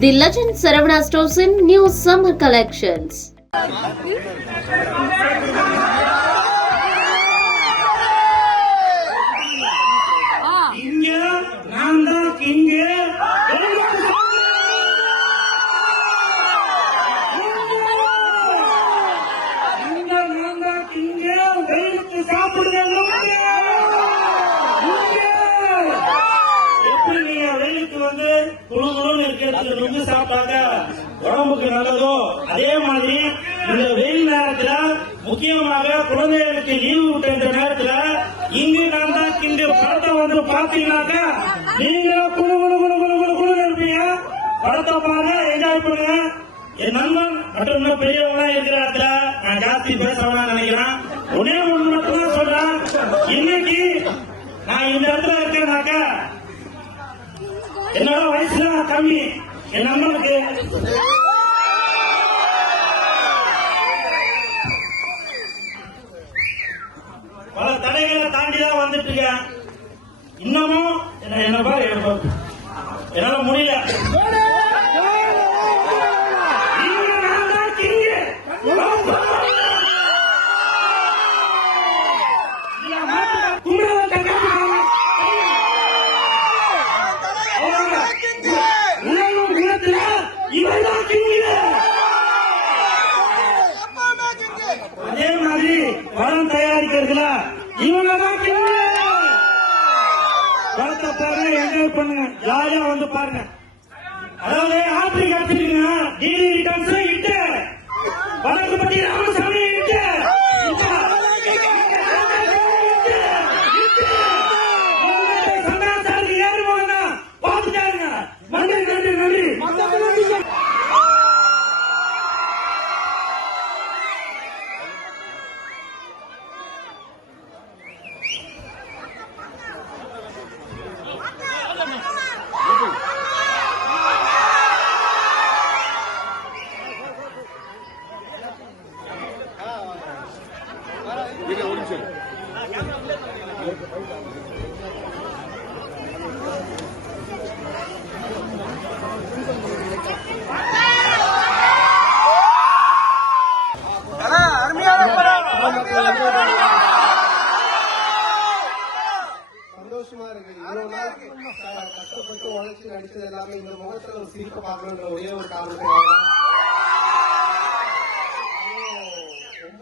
The Legend Saravana Stores in new summer collections. உடம்புக்கு நல்லதோ அதே மாதிரி இந்த வெயில் நேரத்துல முக்கியமாக குழந்தைகளுக்கு லீவு விட்ட இந்த நேரத்துல இங்கு நான் தான் இங்கு படத்தை வந்து பாத்தீங்கன்னாக்கா நீங்களும் குழு குழு குழு குழு குழு குழு இருப்பீங்க. படத்தை பாருங்க, என்ஜாய் பண்ணுங்க. என் நண்பன் மற்றும் இன்னும் பெரியவங்க இருக்கிற இடத்துல நான் ஜாஸ்தி பேச வேணாம் நினைக்கிறேன். ஒன்னே ஒண்ணு மட்டும்தான் சொல்றேன். இன்னைக்கு நான் இந்த இடத்துல இருக்கேன்னாக்கா என்னோட வயசுல கம்மி. என் நண்பனுக்கு பல தடைகளை தாண்டிதான் வந்துட்டு இருக்கேன். இன்னமும் என்ன பாரு என்னால முடியல. அதே மாதிரி படம் தயாரிக்கிறதுல இவங்கதான் படத்தை பாருங்க, என்ஜாய் பண்ணுங்க, ஜாலியா வந்து பாருங்க. அதாவது ஆப்பிரிக்கா எடுத்துட்டீங்கன்னா டிடி ரிட்டர்ன்ஸ் இட்டு வடக்கு பத்தி ராமசாமி இட்டு சந்தாச்சாரி ஏறுவாங்க. பார்த்துட்டாருங்க. நன்றி நன்றி நன்றி. சந்தோஷமா இருக்கு. இவ்வளவு நாள் கஷ்டப்பட்டு உழைச்சி நடிச்சது எல்லாமே இந்த முகத்துல ஒரு சிரிப்பை பார்க்கணுன்ற ஒரே ஒரு காரணத்துக்காக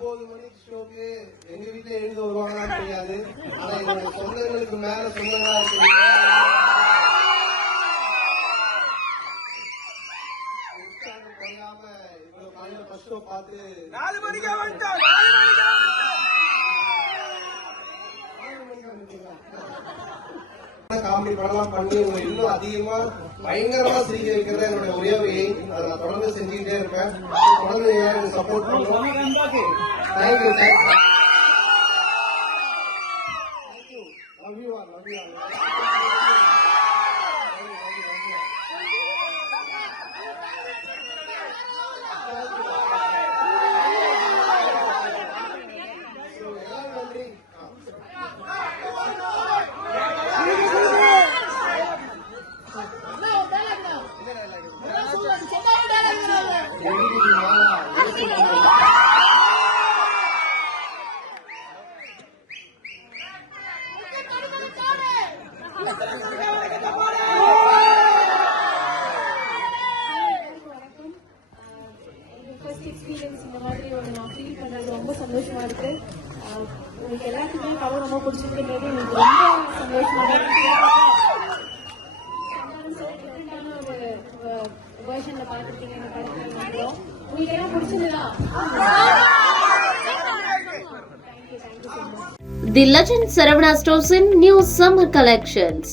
9 மணிக்கு ஷோக்கு எங்க வீட்டுல எழுந்து வருவாங்கன்னு தெரியாது. ஆனா என்னோட சொந்தங்களுக்கு மேல சொந்தங்களா இருக்கு. உற்சாகம் குறையாம இவ்வளவு காலையில ஃபர்ஸ்ட் ஷோ பார்த்து 4 மணிக்கு வந்துட்டோம். காமெடி படம்லாம் பண்ணி உங்களை இன்னும் அதிகமா பயங்கரமா சிரிக்க வைக்கிறத என்னோட ஒரே ஒரு எய்ம். அதை நான் தொடர்ந்து செஞ்சுக்கிட்டே இருப்பேன். தொடர்ந்து எனக்கு சப்போர்ட் பண்ணுவோம். Thank you thank you. Love you all. Love you all. Experience இந்த மாதிரி ஒரு நான் ஃபீல் பண்றது ரொம்ப சந்தோஷமா இருக்கு. உங்களுக்கு எல்லாத்துக்குமே படம் ரொம்ப பிடிச்சிருக்குன்றது எனக்கு ரொம்ப சந்தோஷமா இருக்கு. ஒரு வேர்ஷன்ல பார்த்துருக்கீங்க இந்த படத்துல. உங்களுக்கு எல்லாம் பிடிச்சிருந்ததா? The Legend Saravana Stores in new summer collections.